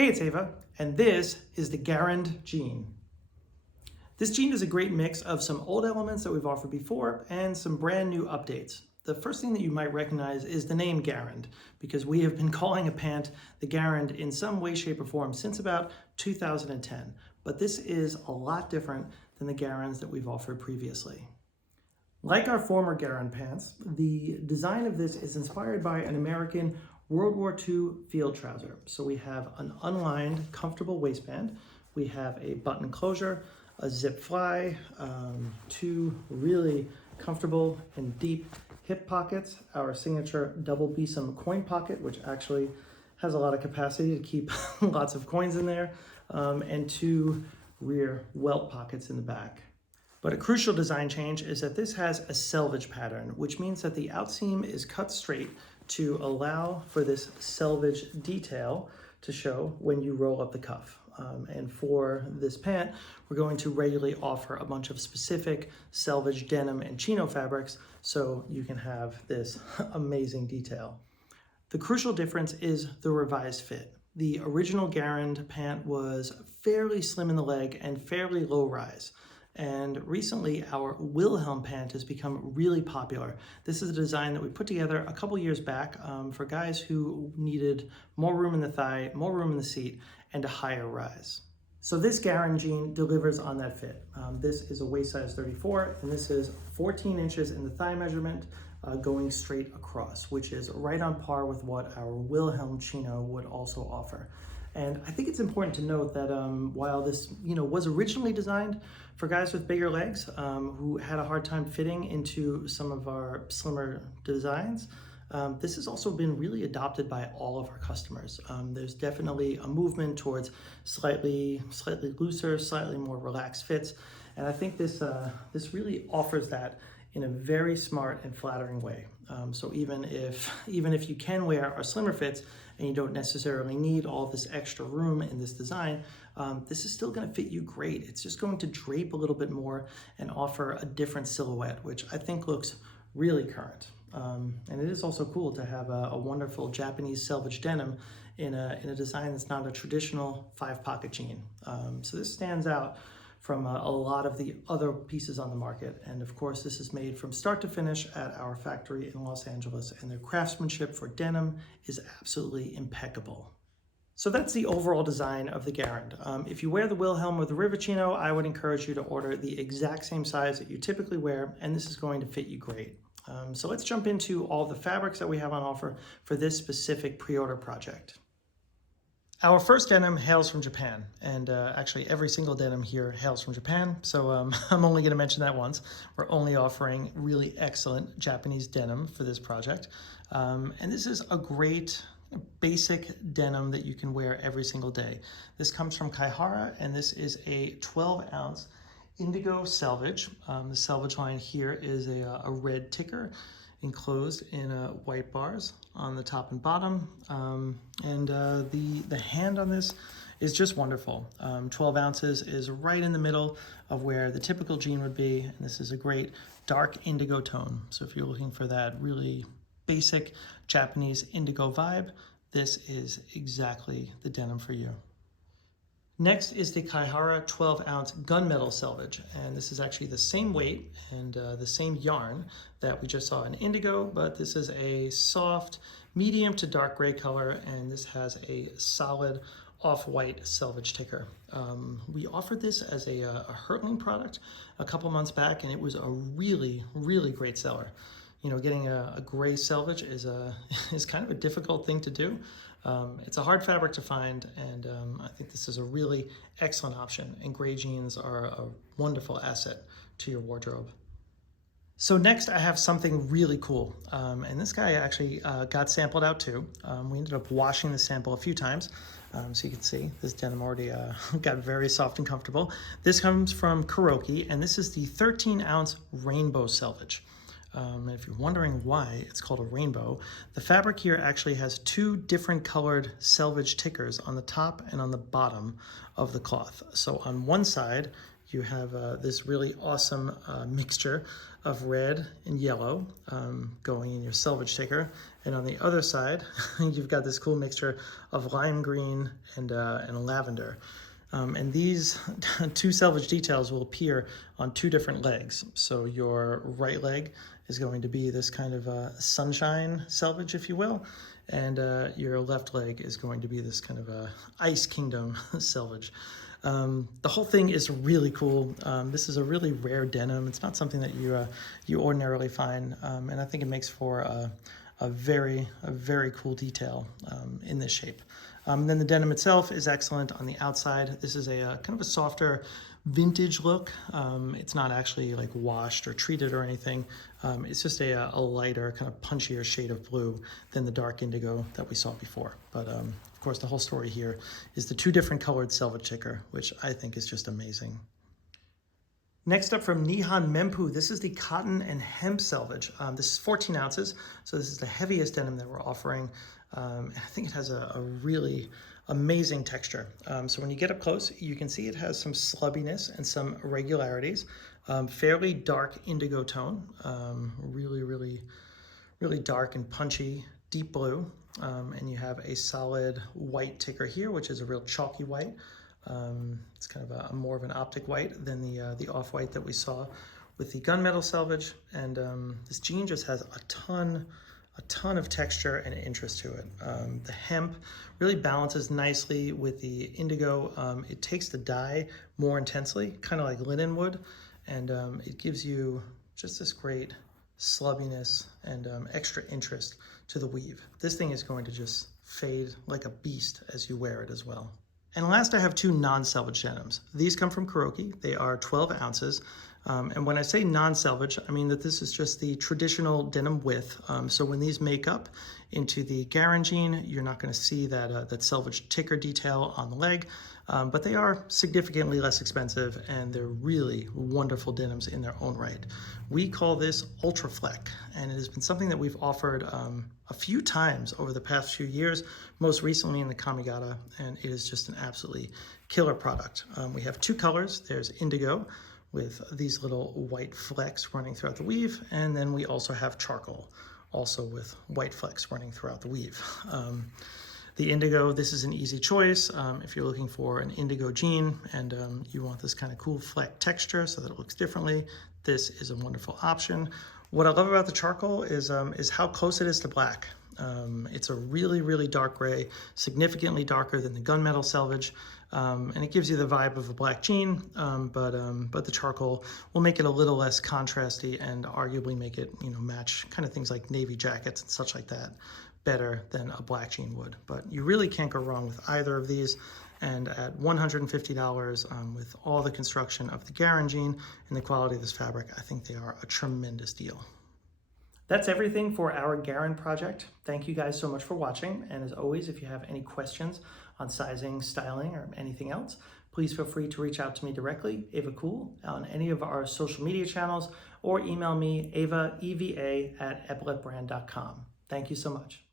Hey, it's Ava, and this is the Garand Jean. This jean is a great mix of some old elements that we've offered before and some brand new updates. The first thing that you might recognize is the name Garand, because we have been calling a pant the Garand in some way, shape, or form since about 2010. But this is a lot different than the Garands that we've offered previously. Like our former Garand pants, the design of this is inspired by an American World War II field trouser. So we have an unlined, comfortable waistband. We have a button closure, a zip fly, two really comfortable and deep hip pockets, our signature double besom coin pocket, which actually has a lot of capacity to keep lots of coins in there, and two rear welt pockets in the back. But a crucial design change is that this has a selvage pattern, which means that the outseam is cut straight to allow for this selvage detail to show when you roll up the cuff. And for this pant, we're going to regularly offer a bunch of specific selvage denim and chino fabrics so you can have this amazing detail. The crucial difference is the revised fit. The original Garand pant was fairly slim in the leg and fairly low rise. And recently our Wilhelm pant has become really popular. This is a design that we put together a couple years back for guys who needed more room in the thigh, more room in the seat, and a higher rise. So this Garand jean delivers on that fit. This is a waist size 34, and this is 14 inches in the thigh measurement, going straight across, which is right on par with what our Wilhelm chino would also offer. And I think it's important to note that while this was originally designed for guys with bigger legs who had a hard time fitting into some of our slimmer designs, this has also been really adopted by all of our customers. There's definitely a movement towards slightly looser, slightly more relaxed fits. And I think this really offers that in a very smart and flattering way. So even if you can wear our slimmer fits and you don't necessarily need all this extra room in this design, this is still going to fit you great. It's just going to drape a little bit more and offer a different silhouette, which I think looks really current. And it is also cool to have a wonderful Japanese selvage denim in a design that's not a traditional 5-pocket jean. So this stands out from a lot of the other pieces on the market. And of course, this is made from start to finish at our factory in Los Angeles, and their craftsmanship for denim is absolutely impeccable. So that's the overall design of the Garand. If you wear the Wilhelm or the Rivet chino, I would encourage you to order the exact same size that you typically wear, and this is going to fit you great. So let's jump into all the fabrics that we have on offer for this specific pre-order project. Our first denim hails from Japan, and actually every single denim here hails from Japan, so I'm only going to mention that once. We're only offering really excellent Japanese denim for this project, and this is a great basic denim that you can wear every single day. This comes from Kaihara, and this is a 12-ounce indigo selvage. The selvage line here is a red ticker enclosed in white bars on the top and bottom, and the hand on this is just wonderful. 12 ounces is right in the middle of where the typical jean would be, and this is a great dark indigo tone. So if you're looking for that really basic Japanese indigo vibe, this is exactly the denim for you. Next is the Kaihara 12-ounce Gunmetal Selvedge, and this is actually the same weight and the same yarn that we just saw in indigo, but this is a soft, medium to dark gray color, and this has a solid off-white selvage ticker. We offered this as a Hertling product a couple months back, and it was a really, really great seller. Getting a gray selvage is kind of a difficult thing to do. It's a hard fabric to find, and I think this is a really excellent option, and gray jeans are a wonderful asset to your wardrobe. So next I have something really cool, and this guy actually got sampled out too. We ended up washing the sample a few times, so you can see this denim already got very soft and comfortable. This comes from Kuroki, and this is the 13-ounce Rainbow Selvedge. And if you're wondering why it's called a rainbow, the fabric here actually has two different colored selvage tickers on the top and on the bottom of the cloth. So on one side, you have this really awesome mixture of red and yellow going in your selvage ticker. And on the other side, you've got this cool mixture of lime green and lavender. And these two selvage details will appear on two different legs. So your right leg is going to be this kind of sunshine selvage, if you will, and your left leg is going to be this kind of ice kingdom selvage. The whole thing is really cool. This is a really rare denim. It's not something that you ordinarily find, and I think it makes for a very cool detail in this shape. Then the denim itself is excellent on the outside. This is a kind of a softer vintage look. It's not actually like washed or treated or anything. It's just a lighter, kind of punchier shade of blue than the dark indigo that we saw before. But of course, the whole story here is the two different colored selvage ticker, which I think is just amazing. Next up from Nihon Mempu, this is the cotton and hemp selvage. This is 14 ounces, so this is the heaviest denim that we're offering. And I think it has a really amazing texture. So when you get up close, you can see it has some slubbiness and some irregularities. Fairly dark indigo tone, really dark and punchy, deep blue. And you have a solid white ticker here, which is a real chalky white. It's kind of a more of an optic white than the off-white that we saw with the Gunmetal Selvedge. And this jean just has a ton of texture and interest to it. The hemp really balances nicely with the indigo. It takes the dye more intensely, kind of like linen would, and it gives you just this great slubbiness and extra interest to the weave. This thing is going to just fade like a beast as you wear it as well. And last, I have two non-selvage denims. These come from Kuroki. They are 12 ounces. And when I say non-selvage, I mean that this is just the traditional denim width. So when these make up into the Garand Jean, you're not going to see that selvage ticker detail on the leg. But they are significantly less expensive, and they're really wonderful denims in their own right. We call this Ultrafleck, and it has been something that we've offered a few times over the past few years, most recently in the Kamigata, and it is just an absolutely killer product. We have two colors. There's indigo with these little white flecks running throughout the weave, and then we also have charcoal, also with white flecks running throughout the weave. The indigo, this is an easy choice. If you're looking for an indigo jean and you want this kind of cool fleck texture so that it looks differently, this is a wonderful option. What I love about the charcoal is how close it is to black. It's a really dark gray, significantly darker than the Gunmetal Selvedge, and it gives you the vibe of a black jean, but the charcoal will make it a little less contrasty and arguably make it, match kind of things like navy jackets and such like that better than a black jean would. But you really can't go wrong with either of these. And at $150 with all the construction of the Garand Jean and the quality of this fabric, I think they are a tremendous deal. That's everything for our Garand project. Thank you guys so much for watching. And as always, if you have any questions on sizing, styling, or anything else, please feel free to reach out to me directly, Ava Cool, on any of our social media channels, or email me, eva@epaulettebrand.com. Thank you so much.